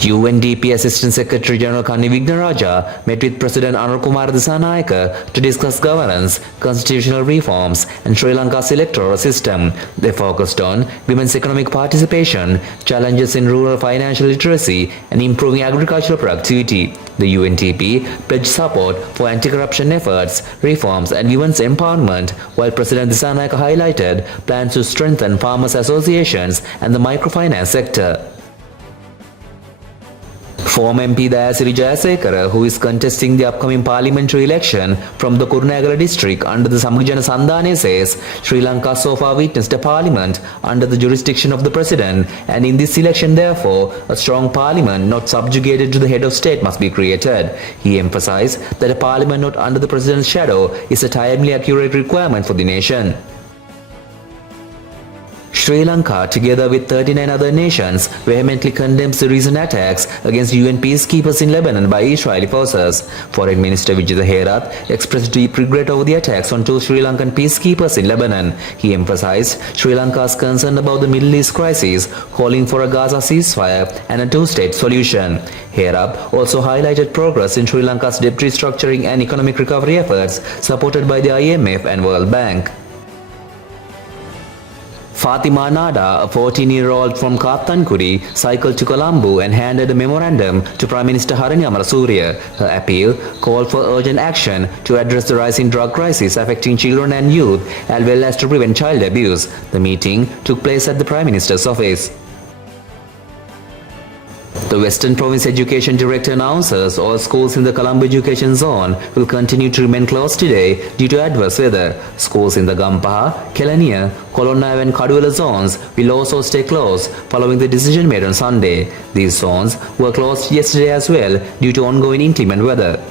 UNDP Assistant Secretary General Kanni Wignaraja met with President Anukumara Disanayake to discuss governance, constitutional reforms and Sri Lanka's electoral system. They focused on women's economic participation, challenges in rural financial literacy and improving agricultural productivity. The UNDP pledged support for anti-corruption efforts, reforms and women's empowerment, while President Disanayake highlighted plans to strengthen farmers' associations and the microfinance sector. Former MP Dayasiri Jayasekara, who is contesting the upcoming parliamentary election from the Kurunegala district under the Samajana Sandhane, says Sri Lanka so far witnessed a parliament under the jurisdiction of the president, and in this election therefore a strong parliament not subjugated to the head of state must be created. He emphasized that a parliament not under the president's shadow is a timely accurate requirement for the nation. Sri Lanka, together with 39 other nations, vehemently condemns the recent attacks against UN peacekeepers in Lebanon by Israeli forces. Foreign Minister Vijay Herath expressed deep regret over the attacks on 2 Sri Lankan peacekeepers in Lebanon. He emphasized Sri Lanka's concern about the Middle East crisis, calling for a Gaza ceasefire and a two-state solution. Herath also highlighted progress in Sri Lanka's debt restructuring and economic recovery efforts supported by the IMF and World Bank. Fatima Nada, a 14-year-old from Kathankudi, cycled to Colombo and handed a memorandum to Prime Minister Harini Amarasuriya. Her appeal called for urgent action to address the rising drug crisis affecting children and youth, as well as to prevent child abuse. The meeting took place at the Prime Minister's office. The Western Province Education Director announces all schools in the Colombo Education Zone will continue to remain closed today due to adverse weather. Schools in the Gampaha, Kelaniya, Kolonnav and Kaduwala zones will also stay closed following the decision made on Sunday. These zones were closed yesterday as well due to ongoing inclement weather.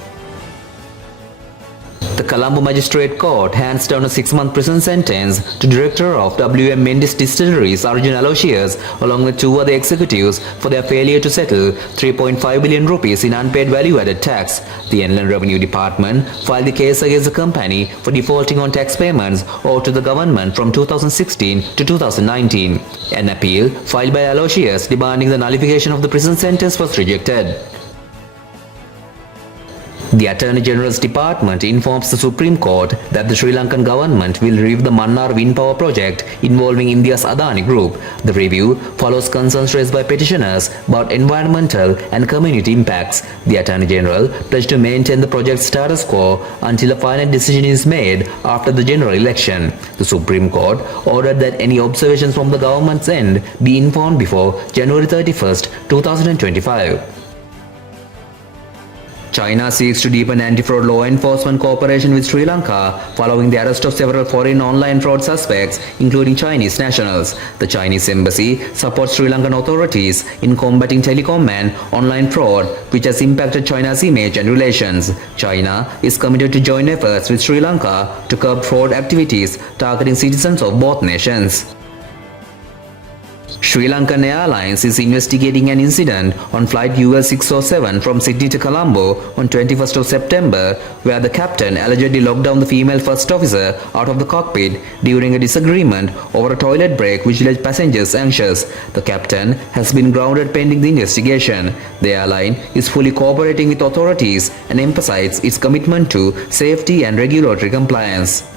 The Colombo Magistrate Court hands down a 6-month prison sentence to Director of WM Mendes Distilleries Arjun Aloysius along with 2 other executives for their failure to settle 3.5 billion rupees in unpaid value-added tax. The Inland Revenue Department filed the case against the company for defaulting on tax payments owed to the government from 2016 to 2019. An appeal filed by Aloysius demanding the nullification of the prison sentence was rejected. The Attorney General's Department informs the Supreme Court that the Sri Lankan government will review the Mannar wind power project involving India's Adani Group. The review follows concerns raised by petitioners about environmental and community impacts. The Attorney General pledged to maintain the project's status quo until a final decision is made after the general election. The Supreme Court ordered that any observations from the government's end be informed before January 31st, 2025. China seeks to deepen anti-fraud law enforcement cooperation with Sri Lanka following the arrest of several foreign online fraud suspects, including Chinese nationals. The Chinese embassy supports Sri Lankan authorities in combating telecom and online fraud, which has impacted China's image and relations. China is committed to joint efforts with Sri Lanka to curb fraud activities targeting citizens of both nations. Sri Lankan Airlines is investigating an incident on flight UL607 from Sydney to Colombo on 21st of September, where the captain allegedly locked down the female first officer out of the cockpit during a disagreement over a toilet break which left passengers anxious. The captain has been grounded pending the investigation. The airline is fully cooperating with authorities and emphasizes its commitment to safety and regulatory compliance.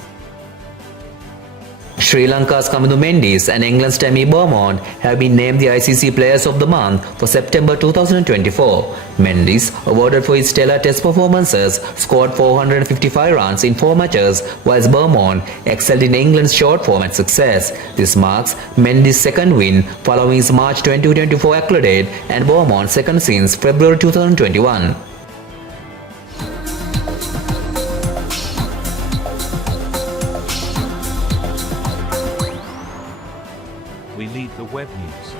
Sri Lanka's Kamindu Mendis and England's Tammy Beaumont have been named the ICC Players of the Month for September 2024. Mendis, awarded for his stellar test performances, scored 455 runs in 4 matches, whilst Beaumont excelled in England's short format success. This marks Mendis' second win following his March 2024 accolade and Beaumont's second since February 2021. We lead the web news.